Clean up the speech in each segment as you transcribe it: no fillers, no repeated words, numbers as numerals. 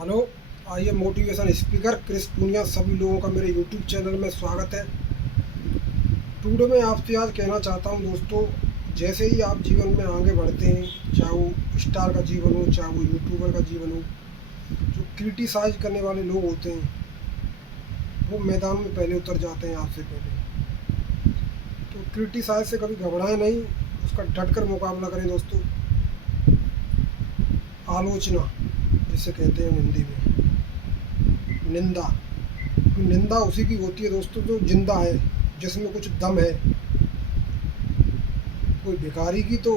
Hello. आइए motivation speaker Chris Poonia सभी लोगों का मेरे यूट्यूब चैनल में स्वागत है। टुडे मैं आपसे आज कहना चाहता हूं दोस्तों, जैसे ही आप जीवन में आगे बढ़ते हैं, चाहे वो स्टार का जीवन हो चाहे वो यूट्यूबर का जीवन हो, जो क्रिटिसाइज करने वाले लोग होते हैं वो मैदान में पहले उतर जाते हैं आपसे पहले। तो क्रिटिसाइज से कभी घबराएं नहीं, उसका डटकर मुकाबला करें दोस्तों। आलोचना जिसे कहते हैं हिंदी में निंदा, तो निंदा उसी की होती है दोस्तों जो जिंदा है, जिसमें कुछ दम है। कोई भिखारी की तो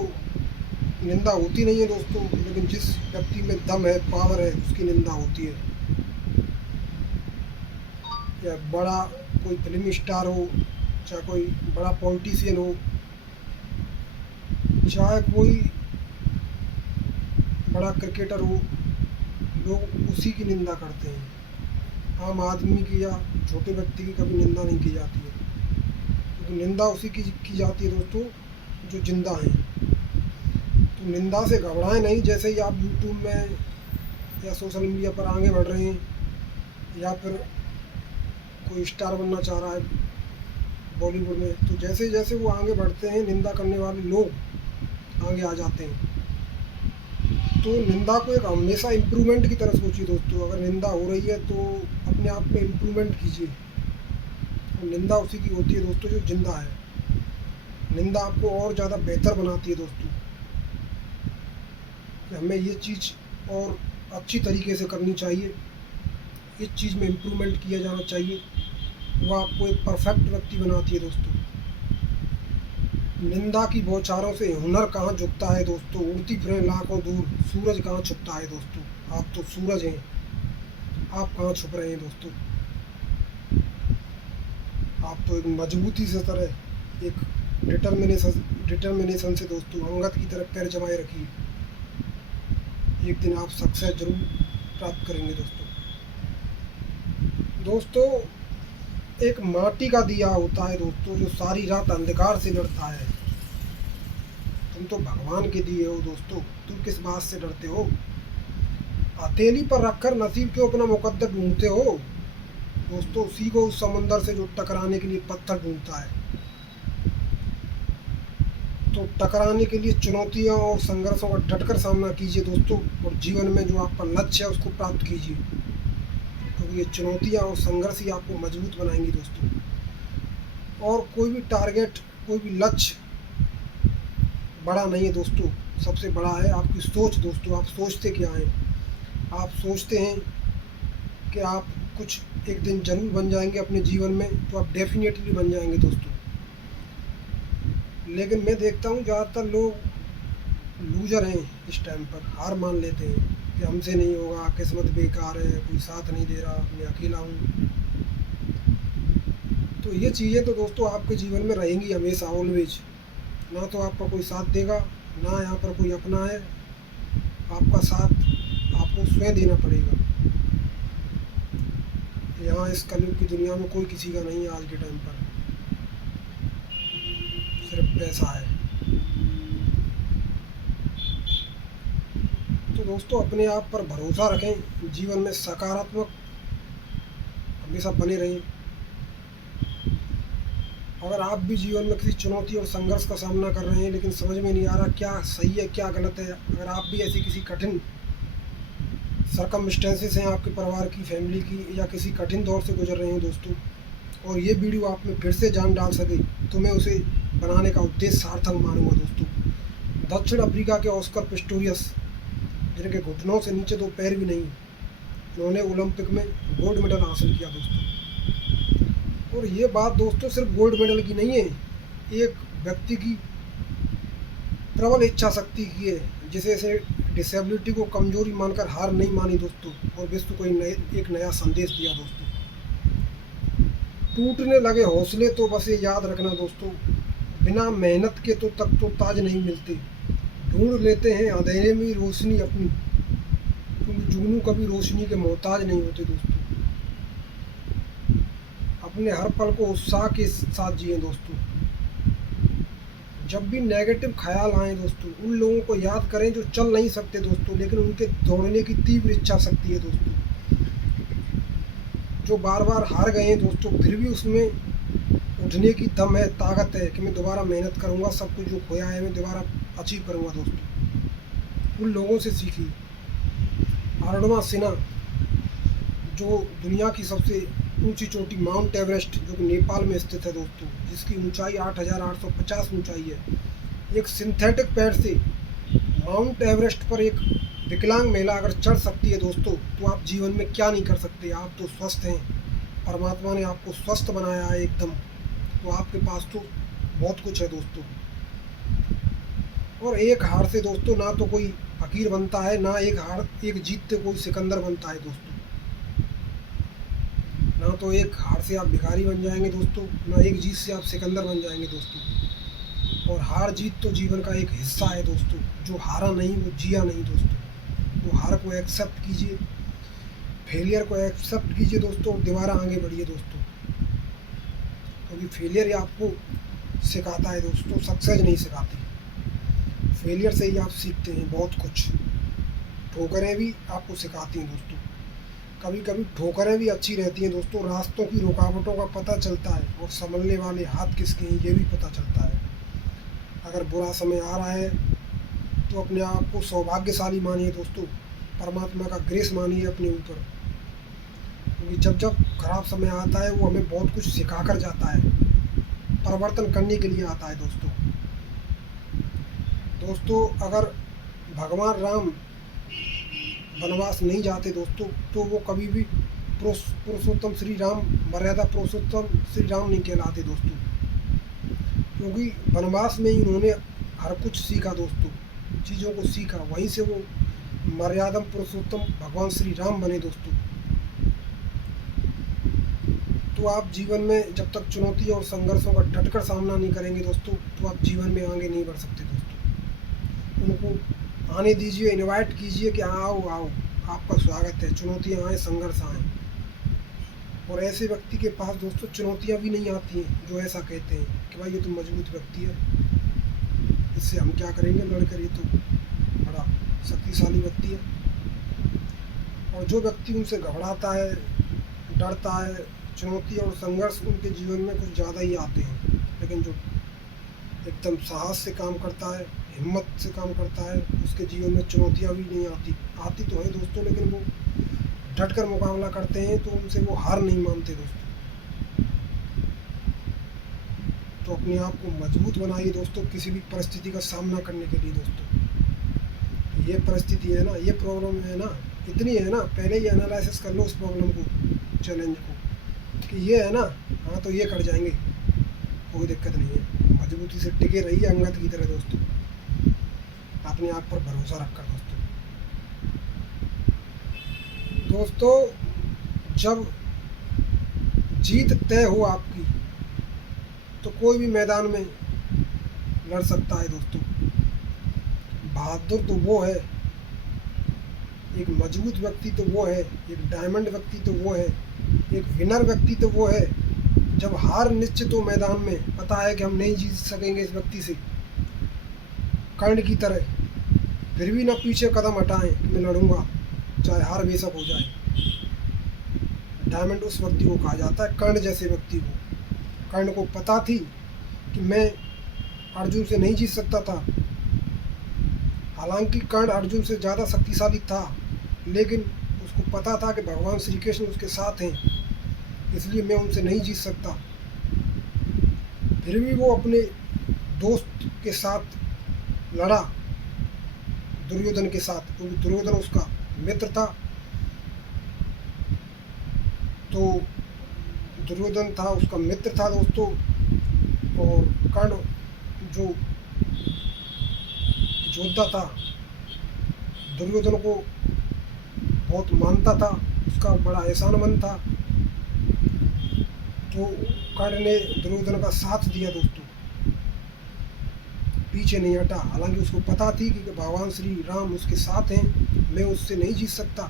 निंदा होती नहीं है दोस्तों, लेकिन जिस व्यक्ति में दम है, पावर है, उसकी निंदा होती है। या बड़ा कोई फिल्म स्टार हो, चाहे कोई बड़ा पॉलिटिशियन हो, चाहे कोई बड़ा क्रिकेटर हो, लोग उसी की निंदा करते हैं। आम आदमी की या छोटे व्यक्ति की कभी निंदा नहीं की जाती है, क्योंकि निंदा उसी की जाती है दोस्तों जो जिंदा है। तो निंदा से घबराएं नहीं। जैसे ही आप यूट्यूब में या सोशल मीडिया पर आगे बढ़ रहे हैं, या फिर कोई स्टार बनना चाह रहा है बॉलीवुड में, तो जैसे जैसे वो आगे बढ़ते हैं, निंदा करने वाले लोग आगे आ जाते हैं। तो निंदा को एक हमेशा इम्प्रूवमेंट की तरह सोचिए दोस्तों। अगर निंदा हो रही है तो अपने आप में इम्प्रूवमेंट कीजिए। और निंदा उसी की होती है दोस्तों जो जिंदा है। निंदा आपको और ज़्यादा बेहतर बनाती है दोस्तों, कि हमें ये चीज़ और अच्छी तरीके से करनी चाहिए, इस चीज़ में इम्प्रूवमेंट किया जाना चाहिए। वो आपको एक परफेक्ट व्यक्ति बनाती है दोस्तों। निंदा की बौछारों से हुनर कहाँ झुकता है दोस्तों, उड़ती फिरें लाखों दूर, सूरज कहाँ छुपता है दोस्तों। आप तो सूरज हैं, आप कहाँ छुप रहे हैं दोस्तों। आप तो एक मजबूती से तरह, एक डिटर्मिनेशन से दोस्तों अंगद की तरफ पैर जमाए रखिए। एक दिन आप सक्सेस जरूर प्राप्त करेंगे दोस्तों। दोस्तों, एक माटी का दिया होता है दोस्तों जो सारी रात अंधकार से लड़ता है। तुम तो भगवान के दिए हो दोस्तों, तुम किस बात से डरते हो। हथेली पर रखकर नसीब क्यों अपना मुकद्दर ढूंढते हो दोस्तों। उसी को उस समंदर से जो टकराने के लिए पत्थर ढूंढता है। तो टकराने के लिए चुनौतियां और संघर्षों का डटकर सामना कीजिए दोस्तों, और जीवन में जो आपका लक्ष्य है उसको प्राप्त कीजिए, क्योंकि ये चुनौतियां और संघर्ष ही आपको मजबूत बनाएंगी दोस्तों। और कोई भी टारगेट, कोई भी लक्ष्य बड़ा नहीं है दोस्तों, सबसे बड़ा है आपकी सोच दोस्तों। आप सोचते क्या हैं। आप सोचते हैं कि आप कुछ एक दिन जरूर बन जाएंगे अपने जीवन में, तो आप डेफिनेटली बन जाएंगे दोस्तों। लेकिन मैं देखता हूँ ज़्यादातर लोग लूजर हैं, इस टाइम पर हार मान लेते हैं कि हमसे नहीं होगा, किस्मत बेकार है, कोई साथ नहीं दे रहा, मैं अकेला हूँ। तो ये चीज़ें तो दोस्तों आपके जीवन में रहेंगी हमेशा, ऑलवेज। ना तो आपका कोई साथ देगा, ना यहाँ पर कोई अपना है। आपका साथ आपको स्वयं देना पड़ेगा। यहाँ इस कलयुग की दुनिया में कोई किसी का नहीं है। आज के टाइम पर सिर्फ पैसा है। तो दोस्तों अपने आप पर भरोसा रखें, जीवन में सकारात्मक हमेशा बने रहें। अगर आप भी जीवन में किसी चुनौती और संघर्ष का सामना कर रहे हैं, लेकिन समझ में नहीं आ रहा क्या सही है क्या गलत है, अगर आप भी ऐसी किसी कठिन सरकमस्टेंसेस हैं आपके परिवार की, फैमिली की, या किसी कठिन दौर से गुजर रहे हैं दोस्तों, और ये वीडियो आप में फिर से जान डाल सके, तो मैं उसे बनाने का उद्देश्य सार्थक मानूंगा दोस्तों। दक्षिण अफ्रीका के ऑस्कर पिस्टोरियस, जिनके घुटनों से नीचे दो पैर भी नहीं, उन्होंने ओलंपिक में गोल्ड मेडल हासिल किया दोस्तों। और ये बात दोस्तों सिर्फ गोल्ड मेडल की नहीं है, एक व्यक्ति की प्रबल इच्छा शक्ति की है, जिसे से डिसेबिलिटी को कमजोरी मानकर हार नहीं मानी दोस्तों, और विश्व को एक नया संदेश दिया दोस्तों। टूटने लगे हौसले तो बस ये याद रखना दोस्तों, बिना मेहनत के तो तक तो ताज नहीं मिलते। ढूंढ लेते हैं अंधेरे में रोशनी अपनी, क्योंकि जुगनू कभी रोशनी के मोहताज नहीं होते दोस्तों। अपने हर पल को उत्साह के साथ जिए दोस्तों। जब भी नेगेटिव ख्याल आए दोस्तों, उन लोगों को याद करें जो चल नहीं सकते दोस्तों, लेकिन उनके दौड़ने की तीव्र इच्छा शक्ति है दोस्तों, जो बार बार हार गए हैं दोस्तों, फिर भी उसमें उठने की दम है, ताकत है कि मैं दोबारा मेहनत करूँगा, सब कुछ जो खोया है मैं दोबारा अचीव करूँगा दोस्तों। उन लोगों से सीखिए। अरुणिमा सिन्हा, जो दुनिया की सबसे ऊंची चोटी माउंट एवरेस्ट, जो कि नेपाल में स्थित है दोस्तों, जिसकी ऊंचाई 8,850 ऊंचाई है, एक सिंथेटिक पैर से माउंट एवरेस्ट पर एक विकलांग महिला अगर चढ़ सकती है दोस्तों, तो आप जीवन में क्या नहीं कर सकते। आप तो स्वस्थ हैं, परमात्मा ने आपको स्वस्थ बनाया है एकदम, तो आपके पास तो बहुत कुछ है दोस्तों। और एक हार से दोस्तों ना तो कोई फकीर बनता है, ना एक जीत से कोई सिकंदर बनता है दोस्तों। ना तो एक हार से आप भिखारी बन जाएंगे दोस्तों, ना एक जीत से आप सिकंदर बन जाएंगे दोस्तों। और हार जीत तो जीवन का एक हिस्सा है दोस्तों। जो हारा नहीं वो जिया नहीं दोस्तों। तो हार को एक्सेप्ट कीजिए, फेलियर को एक्सेप्ट कीजिए दोस्तों, और दोबारा आगे बढ़िए दोस्तों, क्योंकि फेलियर ही आपको सिखाता है दोस्तों, सक्सेस नहीं सिखाती। फेलियर से ही आप सीखते हैं बहुत कुछ। ठोकरें भी आपको सिखाती हैं दोस्तों। कभी कभी ठोकरें भी अच्छी रहती हैं दोस्तों, रास्तों की रुकावटों का पता चलता है, और संभलने वाले हाथ किसके हैं ये भी पता चलता है। अगर बुरा समय आ रहा है तो अपने आप को सौभाग्यशाली मानिए दोस्तों, परमात्मा का ग्रेस मानिए अपने ऊपर, क्योंकि जब जब खराब समय आता है वो हमें बहुत कुछ सिखा कर जाता है, परिवर्तन करने के लिए आता है दोस्तों। दोस्तों अगर भगवान राम वनवास नहीं जाते दोस्तों, तो वो कभी भी पुरुषोत्तम श्री राम, मर्यादा पुरुषोत्तम श्री राम नहीं कहलाते दोस्तों, क्योंकि वनवास में ही उन्होंने हर कुछ सीखा दोस्तों, चीज़ों को सीखा, वहीं से वो मर्यादा पुरुषोत्तम भगवान श्री राम बने दोस्तों। तो आप जीवन में जब तक चुनौती और संघर्षों का डटकर सामना नहीं करेंगे दोस्तों, तो आप जीवन में आगे नहीं बढ़ सकते दोस्तों। उनको आने दीजिए, इनवाइट कीजिए कि आओ आओ, आपका स्वागत है, चुनौतियाँ आए, संघर्ष आए। और ऐसे व्यक्ति के पास दोस्तों चुनौतियाँ भी नहीं आती हैं जो ऐसा कहते हैं कि भाई ये तो मजबूत व्यक्ति है, इससे हम क्या करेंगे लड़कर, ये तो बड़ा शक्तिशाली व्यक्ति है। और जो व्यक्ति उनसे घबराता है, डरता है, चुनौती और संघर्ष उनके जीवन में कुछ ज़्यादा ही आते हैं। लेकिन जो एकदम साहस से काम करता है, हिम्मत से काम करता है, उसके जीवन में चुनौतियाँ भी नहीं आती तो है दोस्तों, लेकिन वो डट कर मुकाबला करते हैं, तो उनसे वो हार नहीं मानते दोस्तों। तो अपने आप को मजबूत बनाइए दोस्तों, किसी भी परिस्थिति का सामना करने के लिए दोस्तों। ये परिस्थिति है ना, ये प्रॉब्लम है ना, इतनी है ना, पहले ही एनालिसिस कर लो उस प्रॉब्लम को, चैलेंज को, कि ये है ना, हाँ तो ये कर जाएंगे, कोई दिक्कत नहीं है। मजबूती से टिके रहिए अंगद की तरह दोस्तों, अपने आप पर भरोसा रखकर दोस्तों। जब जीत तय हो आपकी, तो कोई भी मैदान में लड़ सकता है दोस्तों। बहादुर तो वो है, एक मजबूत व्यक्ति तो वो है, एक डायमंड व्यक्ति तो वो है, एक विनर व्यक्ति तो वो है, जब हार निश्चित हो मैदान में, पता है कि हम नहीं जीत सकेंगे इस व्यक्ति से, कर्ण की तरह, फिर भी ना पीछे कदम हटाएं कि मैं लड़ूंगा चाहे हार बेशक हो जाए। डायमंड उस व्यक्ति को कहा जाता है, कर्ण जैसे व्यक्ति को। कर्ण को पता थी कि मैं अर्जुन से नहीं जीत सकता था, हालांकि कर्ण अर्जुन से ज़्यादा शक्तिशाली था, लेकिन उसको पता था कि भगवान श्री कृष्ण उसके साथ हैं, इसलिए मैं उनसे नहीं जीत सकता। फिर भी वो अपने दोस्त के साथ लड़ा, दुर्योधन के साथ, क्योंकि दुर्योधन उसका मित्र था। तो दुर्योधन था उसका मित्र था दोस्तों, और कर्ण जो योद्धा था, दुर्योधन को बहुत मानता था, उसका बड़ा एहसानमंद था। तो कर्ण ने दुर्योधन का साथ दिया दोस्तों, पीछे नहीं हटा, हालांकि उसको पता थी कि भगवान श्री राम उसके साथ हैं, मैं उससे नहीं जीत सकता,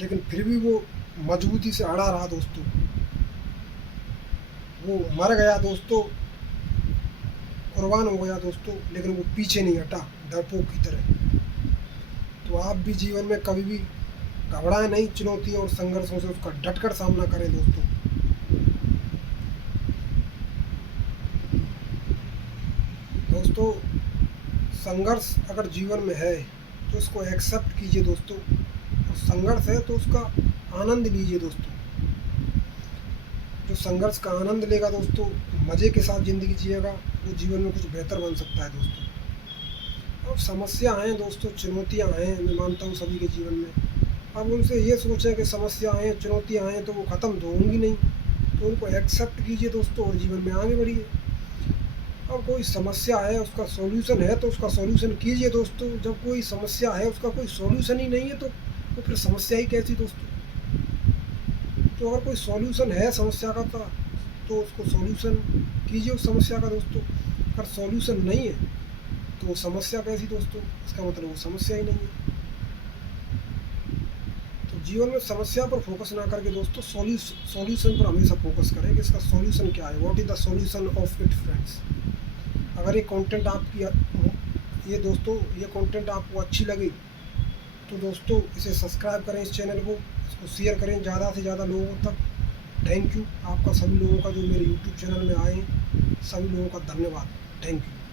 लेकिन फिर भी वो मजबूती से अड़ा रहा दोस्तों। वो मर गया दोस्तों, कुर्बान हो गया दोस्तों, लेकिन वो पीछे नहीं हटा डरपोक की तरह। तो आप भी जीवन में कभी भी घबराएं नहीं, चुनौतियों और संघर्षों से उसका डटकर सामना करें दोस्तों। दोस्तों, संघर्ष अगर जीवन में है तो उसको एक्सेप्ट कीजिए दोस्तों, और संघर्ष है तो उसका आनंद लीजिए दोस्तों। जो संघर्ष का आनंद लेगा दोस्तों, मज़े के साथ ज़िंदगी जिएगा, वो जीवन में कुछ बेहतर बन सकता है दोस्तों। अब समस्या हैं दोस्तों, चुनौतियां हैं, मैं मानता हूँ सभी के जीवन में। अब उनसे ये सोचें कि समस्या आएँ, चुनौतियां आएँ तो वो ख़त्म तो होंगी नहीं, तो उनको एक्सेप्ट कीजिए दोस्तों और जीवन में आगे बढ़िए। अब कोई समस्या है, उसका सॉल्यूशन है तो उसका सॉल्यूशन कीजिए दोस्तों। जब कोई समस्या है, उसका कोई सॉल्यूशन ही नहीं है तो फिर समस्या ही कैसी दोस्तों। तो अगर कोई सॉल्यूशन है समस्या का तो उसको सॉल्यूशन कीजिए उस समस्या का दोस्तों। अगर सॉल्यूशन नहीं है तो वो समस्या कैसी दोस्तों, इसका मतलब वो समस्या ही नहीं है। तो जीवन में समस्या पर फोकस ना करके दोस्तों सॉल्यूशन पर हमेशा फोकस करें कि इसका सॉल्यूशन क्या है, what is the solution of it friends. अगर ये कंटेंट ये कंटेंट आपको अच्छी लगी तो दोस्तों इसे सब्सक्राइब करें, इस चैनल को, इसको शेयर करें ज़्यादा से ज़्यादा लोगों तक। थैंक यू आपका, सभी लोगों का जो मेरे यूट्यूब चैनल में आए, सभी लोगों का धन्यवाद। Thank you.